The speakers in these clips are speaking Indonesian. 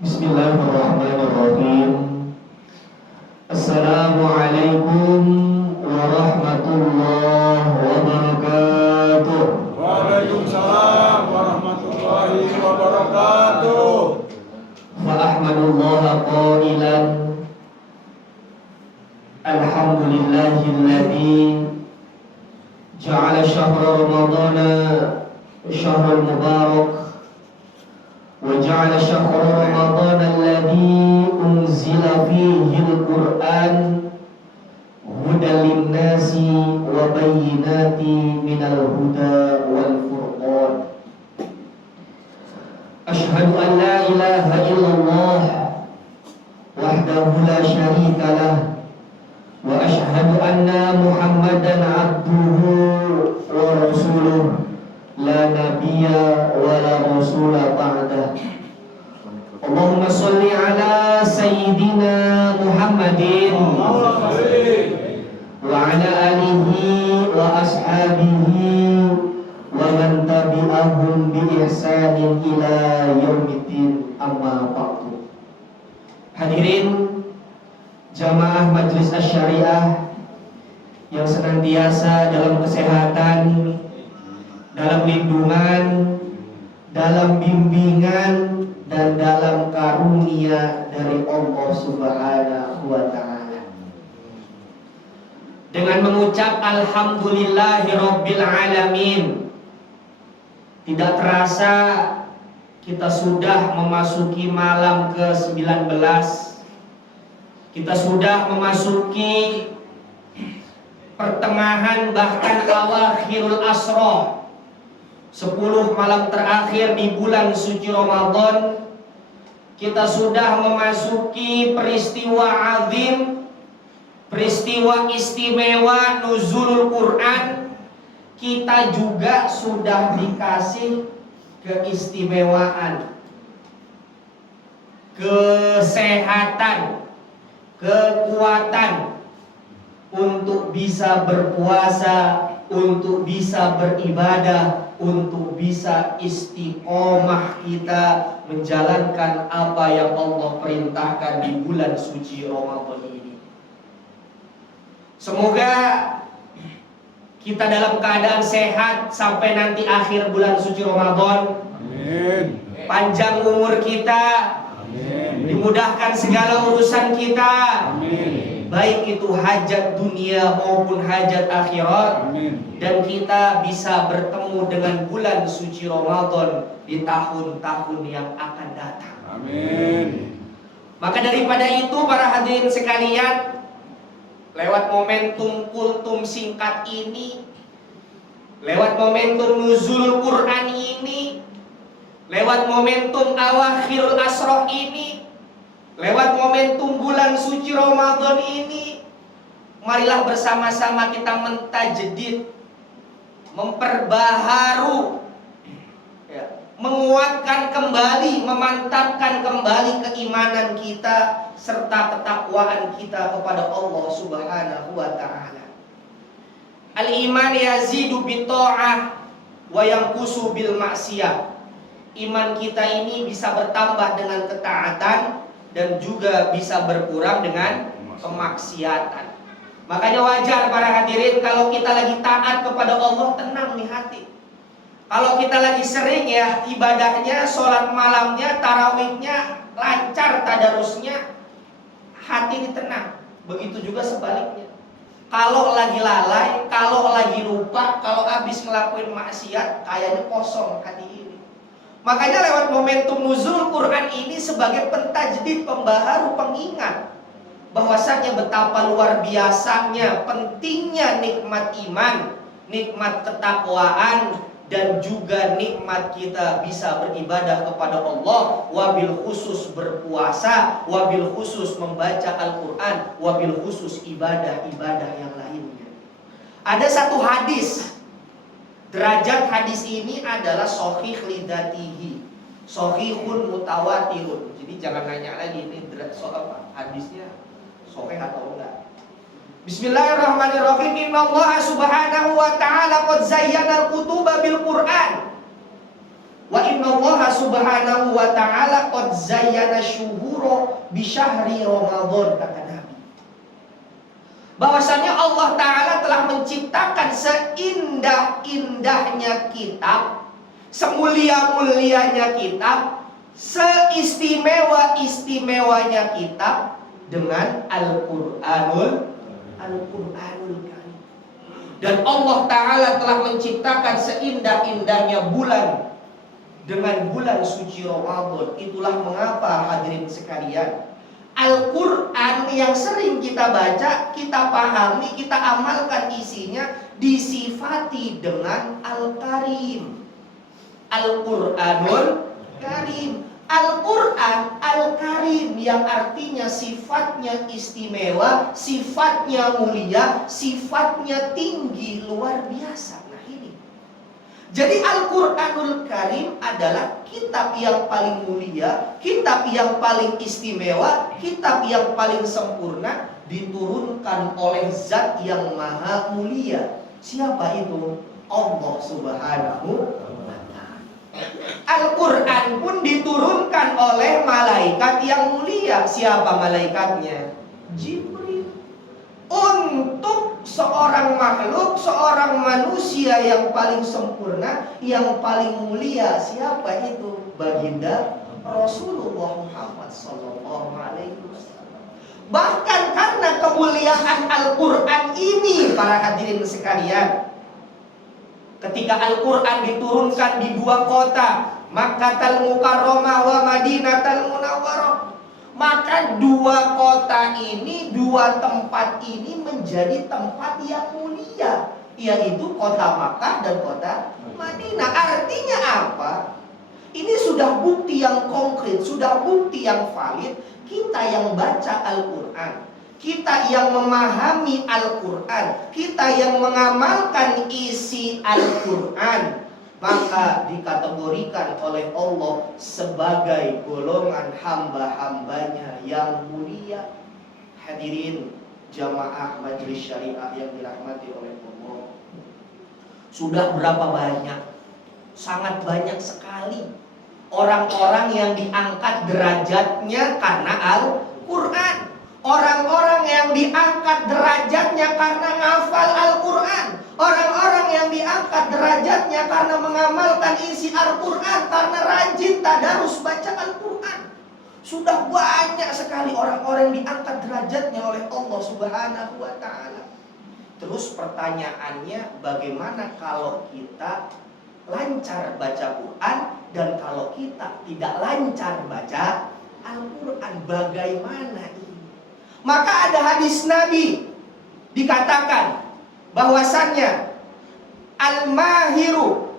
Bismillahirrahmanirrahim. Assalamualaikum warahmatullahi wabarakatuh. Waalaikumsalam warahmatullahi wabarakatuh. Wa ahmadullaha qailan alhamdulillahilladzi ja'ala syahra ramadana syahrul mubarak wa ja'ala syahra ramadana alladzi unzila fihi al-Qur'an hudan lin-nasi wa bayyinatin minal huda wal furqan. Asyhadu an la ilaha illallah wahdahu la syarika lah wa asyhadu anna Muhammadan abduhu wa rasuluh la nabiyya wa la rasula ba'dah. Allahumma sholli ala sayyidina Muhammadin wa ala alihi wa ashabihi wa man tabi'ahum bi ihsanin ila yaumiddin, amma ba'du. Hadirin jamaah Majelis Asy-Syariah yang senantiasa dalam kesehatan, dalam lindungan, dalam bimbingan, dan dalam karunia dari Allah Subhanahu wa ta'ala. Dengan mengucap alhamdulillahirabbil alamin, tidak terasa kita sudah memasuki malam ke-19. Kita sudah memasuki pertengahan bahkan awakhirul asra, 10 malam terakhir di bulan suci Ramadan. Kita sudah memasuki peristiwa azim, peristiwa istimewa nuzulul Quran. Kita juga sudah dikasih keistimewaan, kesehatan, kekuatan untuk bisa berpuasa, untuk bisa beribadah, untuk bisa istiqomah kita menjalankan apa yang Allah perintahkan di bulan suci Ramadan ini. Semoga kita dalam keadaan sehat sampai nanti akhir bulan suci Ramadan. Amin. Panjang umur kita. Amin. Dimudahkan segala urusan kita. Amin. Baik itu hajat dunia maupun hajat akhirat. Amin. Dan kita bisa bertemu dengan bulan suci Ramadan di tahun-tahun yang akan datang. Amin. Maka daripada itu para hadirin sekalian, lewat momentum kultum singkat ini, lewat momentum nuzul Quran ini, lewat momentum awakhirul asroh ini, lewat momentum bulan suci Ramadan ini, marilah bersama-sama kita mentajdid, memperbaharu, menguatkan kembali, memantapkan kembali keimanan kita serta ketakwaan kita kepada Allah Subhanahu wa ta'ala. Al-iman yazidu bitta'ah wa yanqusu bil ma'siyah. Iman kita ini bisa bertambah dengan ketaatan dan juga bisa berkurang dengan kemaksiatan. Makanya wajar para hadirin kalau kita lagi taat kepada Allah, tenang di hati. Kalau kita lagi sering ya ibadahnya, sholat malamnya, tarawihnya lancar, tadarusnya, hati ini tenang. Begitu juga sebaliknya. Kalau lagi lalai, kalau lagi lupa, kalau habis ngelakuin maksiat, kayaknya kosong hati ini. Makanya lewat momentum nuzul Quran ini sebagai pentajdid, pembaharu, pengingat bahwasanya betapa luar biasanya, pentingnya nikmat iman, nikmat ketakwaan, dan juga nikmat kita bisa beribadah kepada Allah, wabil khusus berpuasa, wabil khusus membaca Al-Quran, wabil khusus ibadah-ibadah yang lainnya. Ada satu hadis, derajat hadis ini adalah sahih lidatihi, sahihun mutawatirun. Jadi jangan nanya lagi ini soal hadisnya sahih atau enggak. Bismillahirrahmanirrahim. Innallaha subhanahu wa ta'ala qad zayyana al-kutuba bil Qur'an. Wa inna Allah subhanahu wa ta'ala qad zayyana syuhura bi syahri Ramadan, kata Nabi. Bahwasanya Allah Ta'ala telah menciptakan seindah-indahnya kitab, semulia-mulianya kitab, seistimewa-istimewanya kitab dengan Al-Qur'anul Karim. Dan Allah Ta'ala telah menciptakan seindah-indahnya bulan dengan bulan suci Ramadan. Itulah mengapa hadirin sekalian, Al-Quran yang sering kita baca, kita pahami, kita amalkan isinya, disifati dengan Al-Karim. Al-Quranul Karim. Al-Quran Al-Karim yang artinya sifatnya istimewa, sifatnya mulia, sifatnya tinggi, luar biasa. Nah ini. Jadi Al-Quranul Karim adalah kitab yang paling mulia, kitab yang paling istimewa, kitab yang paling sempurna, diturunkan oleh Zat yang maha mulia. Siapa itu? Allah Subhanahu wa Ta'ala. Al-Quran pun diturunkan oleh malaikat yang mulia. Siapa malaikatnya? Jibril. Untuk seorang makhluk, seorang manusia yang paling sempurna, yang paling mulia, siapa itu? Baginda Rasulullah Muhammad sallallahu alaihi wasallam. Bahkan karena kemuliaan Al-Quran ini, para hadirin sekalian, ketika Al-Quran diturunkan di dua kota, Makkatul Mukarramah wa Madinatul Munawwarah, maka dua kota ini, dua tempat ini menjadi tempat yang mulia, yaitu kota Makkah dan kota Madinah. Artinya apa? Ini sudah bukti yang konkret, sudah bukti yang valid. Kita yang baca Al-Quran, kita yang memahami Al-Quran, kita yang mengamalkan isi Al-Quran, maka dikategorikan oleh Allah sebagai golongan hamba-hambanya yang mulia. Hadirin jamaah majelis syariah yang dirahmati oleh Allah, sudah berapa banyak, sangat banyak sekali orang-orang yang diangkat derajatnya karena Al-Quran. Orang-orang yang diangkat derajatnya karena ngafal Al-Quran. Orang-orang yang diangkat derajatnya karena mengamalkan isi Al-Quran, karena rajin tadarus baca Al-Quran. Sudah banyak sekali orang-orang yang diangkat derajatnya oleh Allah Subhanahu wa Ta'ala. Terus pertanyaannya, bagaimana kalau kita lancar baca Quran dan kalau kita tidak lancar baca Al-Quran, bagaimana ini? Maka ada hadis Nabi dikatakan bahwasannya al-mahiru,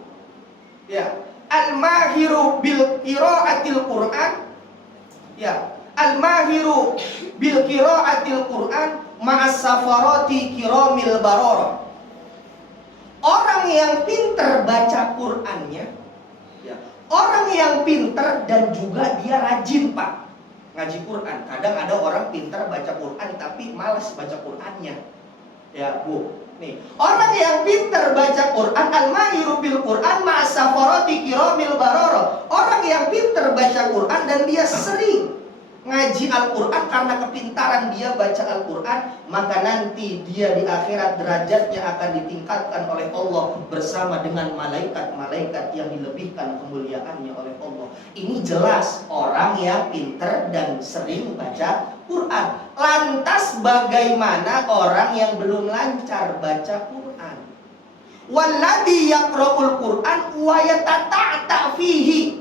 ya, al-mahiru bil qiraatil Quran, ya, al-mahiru bil qiraatil Quran ma'as safarati kiramil barara. Orang yang pintar baca Qurannya, ya, orang yang pintar dan juga dia rajin, Pak, ngaji Quran. Kadang ada orang pintar baca Quran tapi malas baca Qurannya. Ya, Bu. Nih, orang yang pintar baca Quran, al-mahiru bil Quran ma'as safarati kiramil barara. Orang yang pintar baca Quran dan dia sering ngaji Al-Quran karena kepintaran dia baca Al-Quran, maka nanti dia di akhirat derajatnya akan ditingkatkan oleh Allah bersama dengan malaikat-malaikat yang dilebihkan kemuliaannya oleh Allah. Ini jelas orang yang pintar dan sering baca Quran. Lantas bagaimana orang yang belum lancar baca Quran? Walladzi yaqra'ul Quran wa yatata'ta fihi.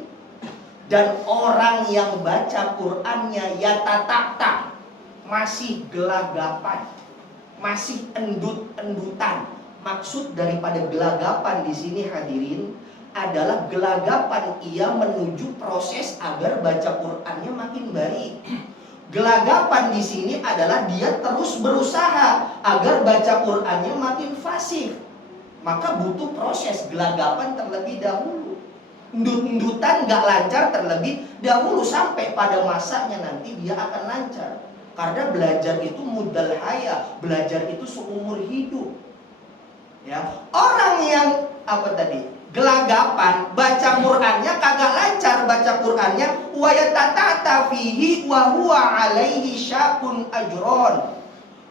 Dan orang yang baca Qur'annya yatatakta, masih gelagapan, masih endut-endutan. Maksud daripada gelagapan di sini, hadirin, adalah gelagapan ia menuju proses agar baca Qur'annya makin baik. Gelagapan di sini adalah dia terus berusaha agar baca Qur'annya makin fasih. Maka butuh proses gelagapan terlebih dahulu. Endut-endutan gak lancar terlebih dahulu sampai pada masanya nanti dia akan lancar. Karena belajar itu mudal haya, belajar itu seumur hidup. Ya, orang orang yang apa tadi? Gelagapan, baca Qur'annya kagak lancar baca Qur'annya, wa yatata'ta fihi wa huwa alaihi syakun ajron.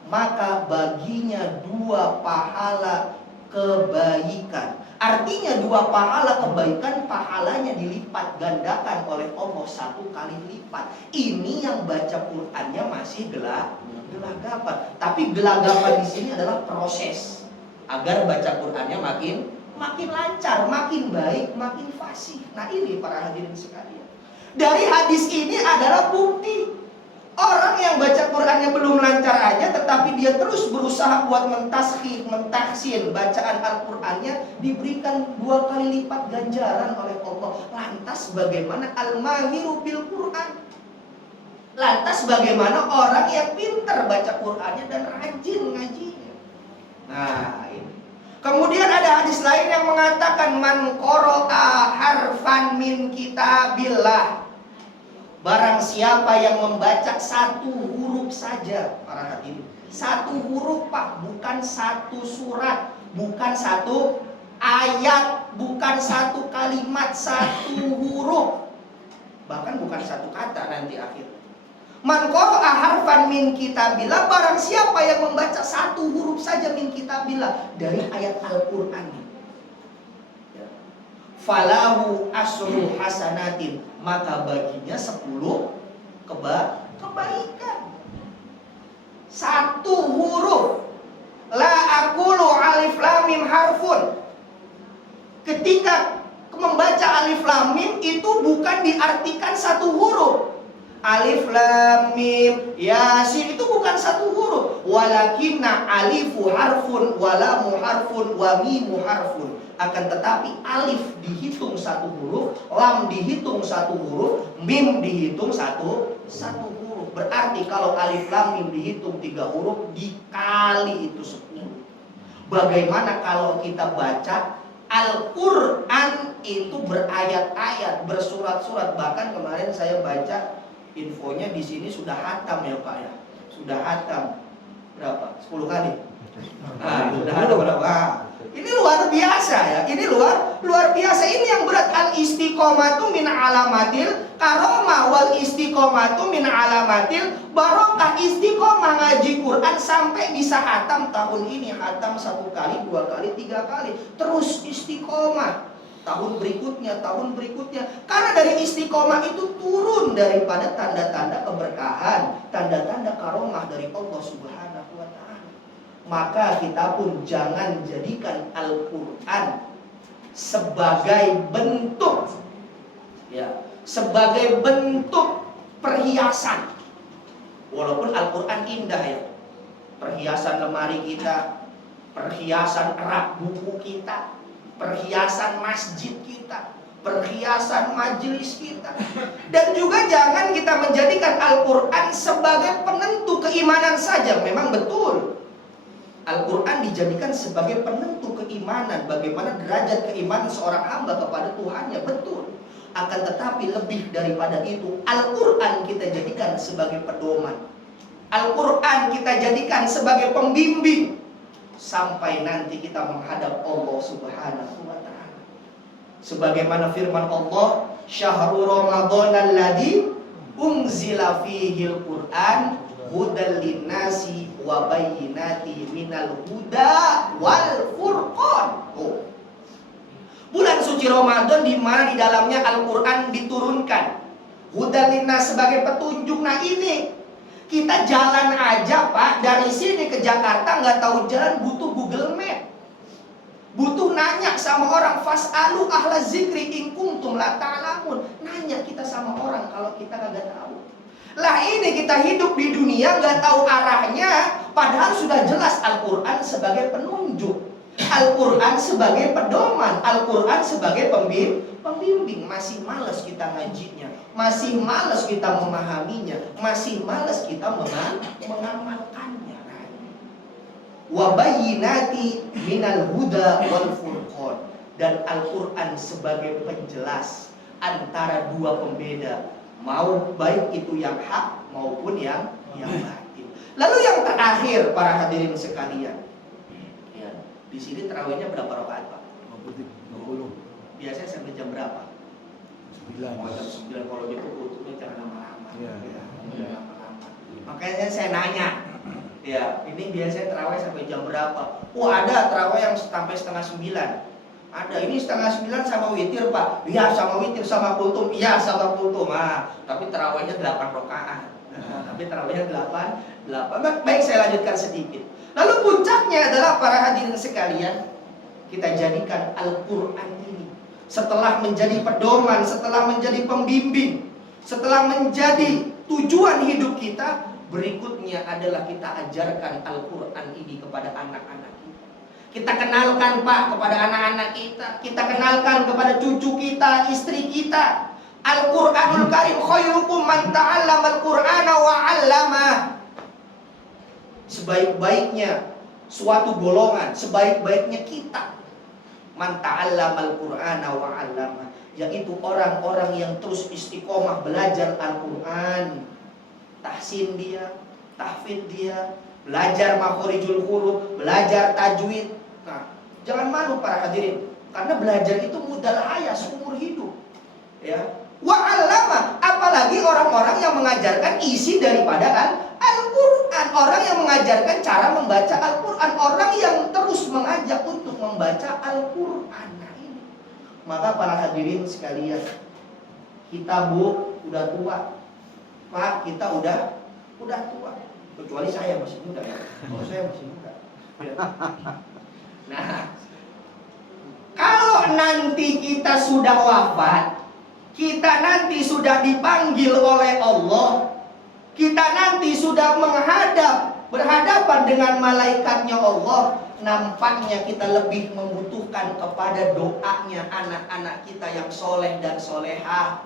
Maka baginya 2 pahala kebaikan. Artinya 2 pahala kebaikan, pahalanya dilipat gandakan oleh Allah 1 kali lipat. Ini yang baca Qur'annya masih gelagapan. Tapi gelagapan di sini adalah proses agar baca Qur'annya makin lancar, makin baik, makin fasih. Nah ini para hadirin sekalian, dari hadis ini adalah bukti orang yang baca Qur'annya belum lancar aja, tetapi dia terus berusaha buat mentashih, mentahsin bacaan Al-Qur'annya, diberikan 2 kali lipat ganjaran oleh Allah. Lantas bagaimana al-mahiru bil Qur'an? Lantas bagaimana orang yang pintar baca Qur'annya dan rajin ngajinya? Nah ini. Kemudian ada hadis lain yang mengatakan man qara'a harfan min kitabillah. Barang siapa yang membaca 1 huruf saja, para hadirin. 1 huruf Pak, bukan 1 surat, bukan 1 ayat, bukan 1 kalimat, 1 huruf. Bahkan bukan 1 kata nanti akhir. Man qara'a harfan min kitabillah, barang siapa yang membaca 1 huruf saja min kitabillah dari ayat Al-Qur'an. Ya. Falahu asru hasanatin, maka baginya 10 kebaikan. 1 huruf. La aqulu alif lam mim harfun. Ketika membaca alif lam mim itu bukan diartikan 1 huruf. Alif lam mim yasin itu bukan 1 huruf. Walakinna alifu harfun wa lamu harfun wa mimu harfun. Akan tetapi alif dihitung 1 huruf, lam dihitung 1 huruf, mim dihitung 1 huruf. Berarti kalau alif lam mim dihitung 3 huruf, dikali itu 10. Bagaimana kalau kita baca Al-Qur'an itu berayat-ayat, bersurat-surat. Bahkan kemarin saya baca infonya di sini sudah hatam ya Pak ya. Sudah hatam berapa? 10 kali. Nah, sudah ada berapa? Ini luar biasa ya. Ini luar biasa. Ini yang berat. Al istiqomatu min alamatil karomah wal istiqomatu min alamatil barokah. Istiqomah ngaji Quran sampai bisa hatam tahun ini, hatam 1 kali, 2 kali, 3 kali. Terus istiqomah tahun berikutnya. Karena dari istiqomah itu turun daripada tanda-tanda keberkahan, tanda-tanda karomah dari Allah Subhanahu wa ta'ala. Maka kita pun jangan jadikan Al-Qur'an sebagai bentuk sebagai bentuk perhiasan. Walaupun Al-Qur'an indah ya. Perhiasan lemari kita, perhiasan rak buku kita, perhiasan masjid kita, perhiasan majelis kita. Dan juga jangan kita menjadikan Al-Qur'an sebagai penentu keimanan saja. Memang betul, Al-Qur'an dijadikan sebagai penentu keimanan, bagaimana derajat keimanan seorang hamba kepada Tuhannya, betul. Akan tetapi lebih daripada itu, Al-Qur'an kita jadikan sebagai pedoman. Al-Qur'an kita jadikan sebagai pembimbing sampai nanti kita menghadap Allah Subhanahu wa ta'ala. Sebagaimana firman Allah, syahrul ramadan alladzi unzila fihil Qur'an hudal linnasi wa bayyinati minal huda wal furqan. Bulan suci Ramadan di mana di dalamnya Al-Qur'an diturunkan. Hudal linnas sebagai petunjuk. Nah ini kita jalan aja Pak, dari sini ke Jakarta nggak tahu jalan, butuh Google Map. Butuh nanya sama orang, fas'alu ahla zikri in kuntum la ta'lamun. Nanya kita sama orang kalau kita kagak tahu. Lah ini kita hidup di dunia nggak tahu arahnya, padahal sudah jelas Al-Qur'an sebagai penunjuk, Al-Qur'an sebagai pedoman, Al-Qur'an sebagai pembimbing. Masih malas kita ngajinya, masih malas kita memahaminya, masih malas kita mengamalkannya. Wa bayyinati minal huda wal furqan. Dan Al-Qur'an sebagai penjelas antara 2 pembeda, mau baik itu yang hak maupun yang batil. Lalu yang terakhir para hadirin sekalian, ya, Di sini tarawihnya berapa rakaat, Pak? 50. Biasanya sampai jam berapa? 9. Oh, jam 9. Kalau gitu kutubnya jangan lama-lama. Iya. Jangan lama-lama. Makanya saya nanya, ya, ini biasanya tarawih sampai jam berapa? Ada tarawih yang sampai setengah 9. Ada, ini setengah 9 sama witir, Pak. Iya, sama witir, sama kultum. Iya, sama kultum. Tapi tarawihnya 8 rakaat. Tapi tarawihnya 8. Baik, saya lanjutkan sedikit. Lalu puncaknya adalah para hadirin sekalian, kita jadikan Al-Quran ini setelah menjadi pedoman, setelah menjadi pembimbing, setelah menjadi tujuan hidup kita, berikutnya adalah kita ajarkan Al-Quran ini kepada anak-anak kita. Kita kenalkan, Pak, kepada anak-anak kita. Kita kenalkan kepada cucu kita, istri kita. Al-Quranul Karim khairukum man ta'allama al-Qur'ana wa 'allamah. Sebaik-baiknya suatu golongan, sebaik-baiknya kita, man ta'allamal Qur'ana wa 'allama, yaitu orang-orang yang terus istiqomah belajar Al-Qur'an, tahsin dia, tahfidz dia, belajar makhorijul huruf, belajar tajwid. Nah, jangan malu para hadirin, karena belajar itu mudal hayah, seumur hidup. Ya, wa 'allama, apalagi orang-orang yang mengajarkan isi daripada Al-Quran, orang yang mengajarkan cara membaca Al-Quran, orang yang terus mengajak untuk membaca Al-Quran. Nah ini, maka para hadirin sekalian, kita udah tua, Pak, kita udah tua, kecuali saya masih muda ya. Kalau saya masih muda. Nah, kalau nanti kita sudah wafat, kita nanti sudah dipanggil oleh Allah, kita nanti sudah berhadapan dengan malaikatnya Allah, nampaknya kita lebih membutuhkan kepada doanya anak-anak kita yang soleh dan solehah.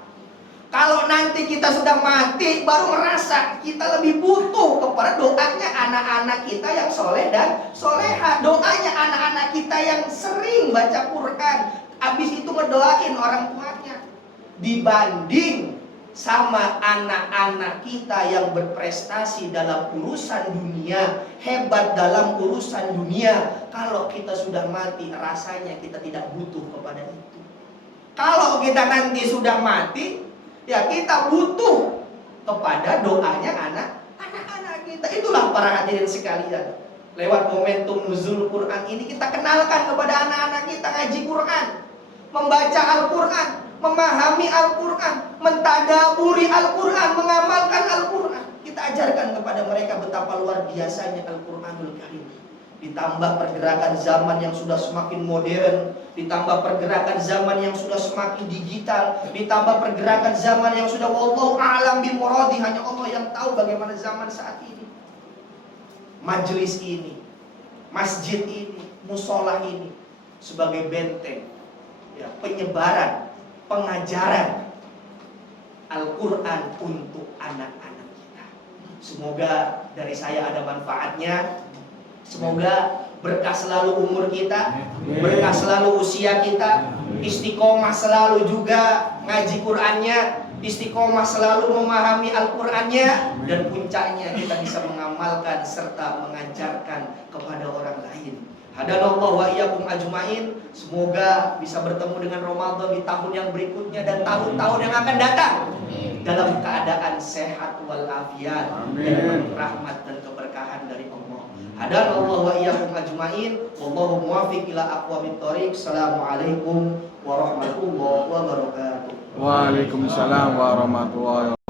Kalau nanti kita sudah mati, baru merasa kita lebih butuh kepada doanya anak-anak kita yang soleh dan solehah. Doanya anak-anak kita yang sering baca Quran, habis itu ngedoain orang tuanya, dibanding sama anak-anak kita yang berprestasi dalam urusan dunia, hebat dalam urusan dunia. Kalau kita sudah mati, rasanya kita tidak butuh kepada itu. Kalau kita nanti sudah mati, ya kita butuh kepada doanya anak-anak kita. Itulah para hadirin sekalian, lewat momentum nuzul Quran ini kita kenalkan kepada anak-anak kita ngaji Quran, membaca Al-Quran, memahami Al-Quran, mentadaburi Al-Quran, mengamalkan Al-Quran. Kita ajarkan kepada mereka betapa luar biasanya Al-Quranul Karim. Ditambah pergerakan zaman yang sudah semakin modern, ditambah pergerakan zaman yang sudah semakin digital, ditambah pergerakan zaman yang sudah wallahu a'lam bimuradi, hanya Allah yang tahu bagaimana zaman saat ini. Majelis ini, masjid ini, musola ini sebagai benteng, ya, penyebaran, pengajaran Al-Quran untuk anak-anak kita. Semoga dari saya ada manfaatnya. Semoga berkah selalu umur kita, berkah selalu usia kita, istiqomah selalu juga ngaji Qurannya, istiqomah selalu memahami Al-Qurannya, dan puncaknya kita bisa mengamalkan serta mengajarkan kepada orang lain. Hadanallahu wa iyyakum ajmain. Semoga bisa bertemu dengan Ramadan di tahun yang berikutnya dan tahun-tahun yang akan datang dalam keadaan sehat walafiat, dan rahmat dan keberkahan dari Allah. Hadanallahu wa iyyakum ajmain. Wallahu muwaffiq ila aqwamit thoriq. Assalamualaikum warahmatullahi wabarakatuh. Waalaikumsalam warahmatullahi wabarakatuh.